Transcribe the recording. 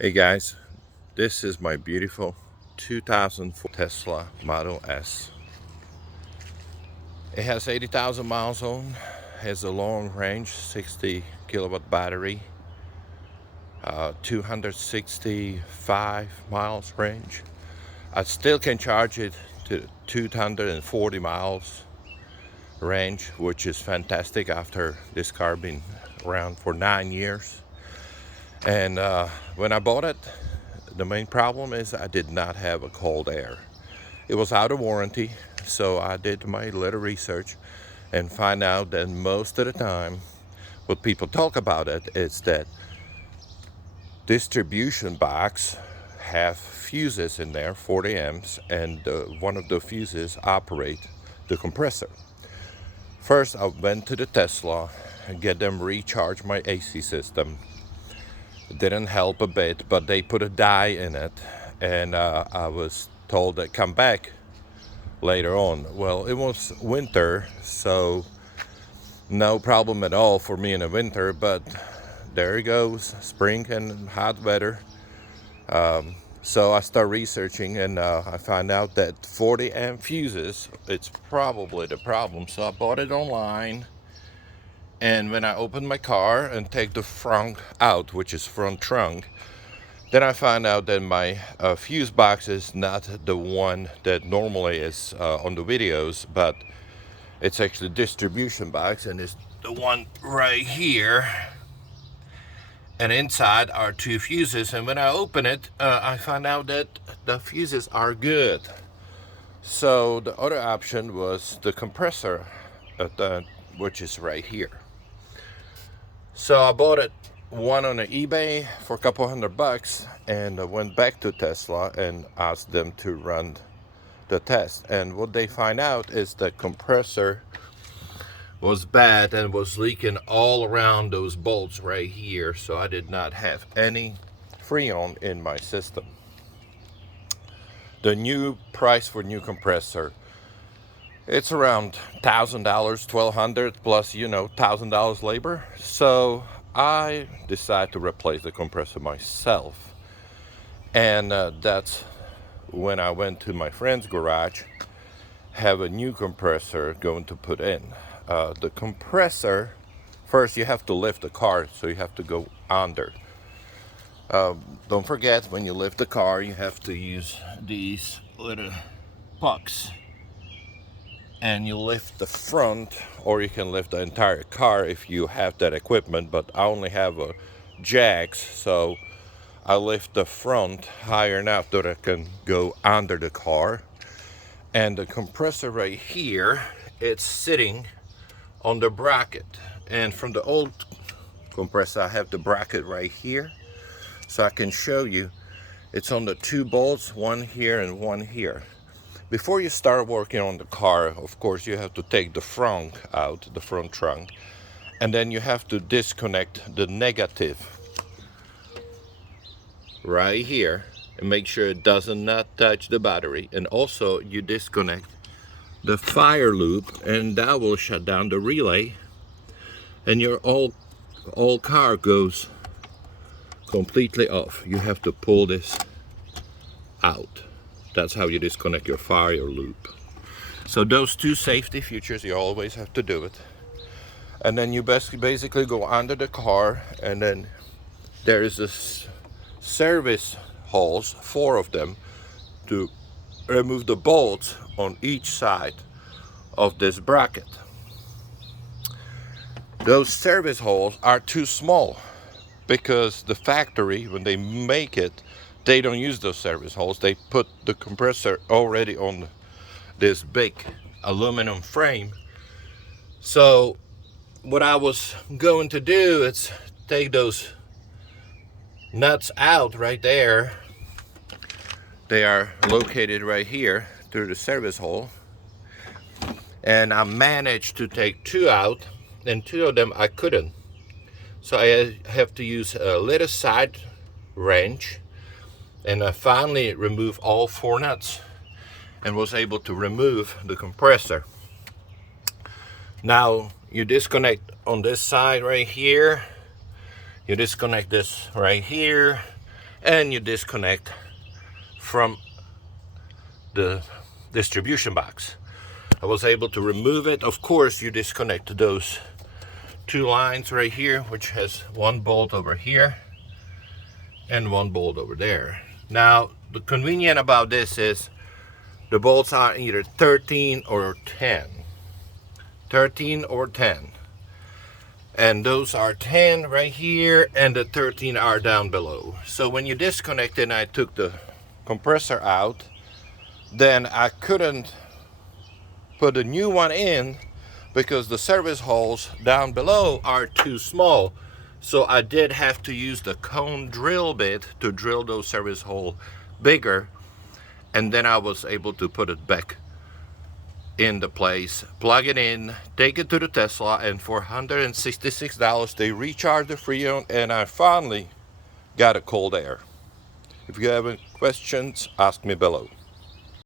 Hey guys, this is my beautiful 2004 Tesla Model S. It has 80,000 miles on, has a long range, 60 kilowatt battery, 265 miles range. I still can charge it to 240 miles range, which is fantastic after this car been around for 9 years. And when I bought it, the main problem is I did not have a cold air. It was out of warranty, so I did my little research and find out that most of the time what people talk about it is that distribution box have fuses in there, 40 amps, and one of the fuses operate the compressor. First, I went to the Tesla and get them recharge my AC system. It didn't help a bit, but they put a dye in it, and I was told to come back later on. Well, it was winter, so no problem at all for me in the winter, but there it goes, spring and hot weather. So I start researching, and I find out that 40 amp fuses, it's probably the problem. So I bought it online, and when I open my car and take the front out, which is front trunk, then I find out that my fuse box is not the one that normally is on the videos, but it's actually distribution box, and it's the one right here. And inside are two fuses, and when I open it, I find out that the fuses are good. So the other option was the compressor, which is right here. So I bought it one on eBay for a couple $100, and I went back to Tesla and asked them to run the test. And what they find out is the compressor was bad and was leaking all around those bolts right here. So I did not have any Freon in my system. The new price for new compressor, it's around $1,000, $1,200 plus, $1,000 labor. So I decided to replace the compressor myself. And that's when I went to my friend's garage, have a new compressor going to put in. The compressor, first you have to lift the car, so you have to go under. Don't forget, when you lift the car, you have to use these little pucks. And you lift the front, or you can lift the entire car if you have that equipment, but I only have a jacks, so I lift the front higher enough that I can go under the car. And the compressor right here, it's sitting on the bracket. And from the old compressor, I have the bracket right here, so I can show you. It's on the two bolts, one here and one here. Before you start working on the car, of course, you have to take the front out, the front trunk, and then you have to disconnect the negative right here and make sure it does not touch the battery. And also you disconnect the fire loop, and that will shut down the relay, and your all car goes completely off. You have to pull this out. That's how you disconnect your fire loop. So those two safety features, you always have to do it. And then you basically go under the car, and then there is this service holes, 4 of them, to remove the bolts on each side of this bracket. Those service holes are too small because the factory, when they make it, they don't use those service holes. They put the compressor already on this big aluminum frame. So what I was going to do is take those nuts out right there. They are located right here through the service hole. And I managed to take 2 out, and 2 of them I couldn't. So I have to use a little side wrench, and I finally removed all 4 nuts and was able to remove the compressor. Now you disconnect on this side right here, you disconnect this right here, and you disconnect from the distribution box. I was able to remove it. Of course, you disconnect those two lines right here, which has one bolt over here and one bolt over there. Now, the convenient about this is the bolts are either 13 or 10. 13 or 10. And those are 10 right here, and the 13 are down below. So when you disconnect it, and I took the compressor out, then I couldn't put a new one in because the service holes down below are too small. So I did have to use the cone drill bit to drill those service holes bigger, and then I was able to put it back into place, plug it in, take it to the Tesla, and for $166 they recharged the Freon, and I finally got a cold air. If you have any questions, ask me below.